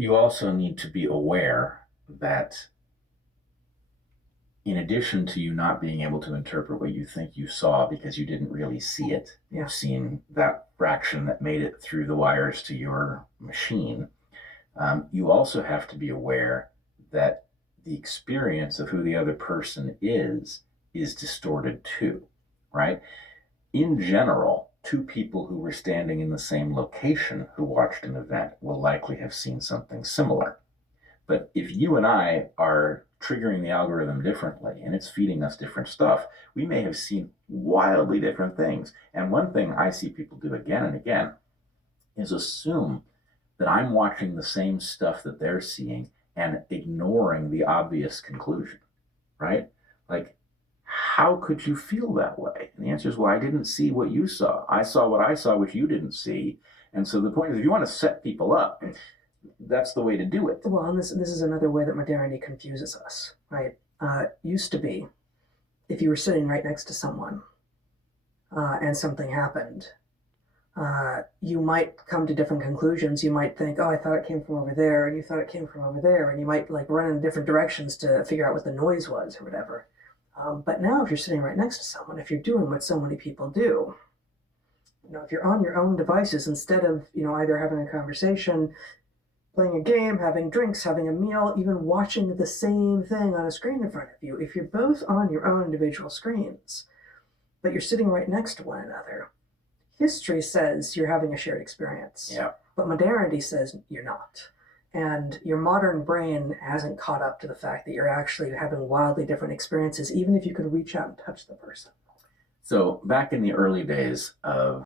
you also need to be aware that in addition to you not being able to interpret what you think you saw because you didn't really see it, Yeah. you've seen that fraction that made it through the wires to your machine, you also have to be aware that the experience of who the other person is distorted too, right? In general, two people who were standing in the same location who watched an event will likely have seen something similar. But if you and I are triggering the algorithm differently and it's feeding us different stuff, we may have seen wildly different things. And one thing I see people do again and again is assume that I'm watching the same stuff that they're seeing and ignoring the obvious conclusion, right? Like, how could you feel that way? And the answer is, well, I didn't see what you saw. I saw what I saw, which you didn't see. And so the point is, if you want to set people up, that's the way to do it. Well, and this is another way that modernity confuses us, right? Used to be, if you were sitting right next to someone and something happened, you might come to different conclusions. You might think, oh, I thought it came from over there, and you thought it came from over there, and you might like run in different directions to figure out what the noise was or whatever. But now, if you're sitting right next to someone, if you're doing what so many people do, if you're on your own devices instead of either having a conversation, playing a game, having drinks, having a meal, even watching the same thing on a screen in front of you, if you're both on your own individual screens, but you're sitting right next to one another, history says you're having a shared experience. Yeah. But modernity says you're not. And your modern brain hasn't caught up to the fact that you're actually having wildly different experiences, even if you could reach out and touch the person. So back in the early days of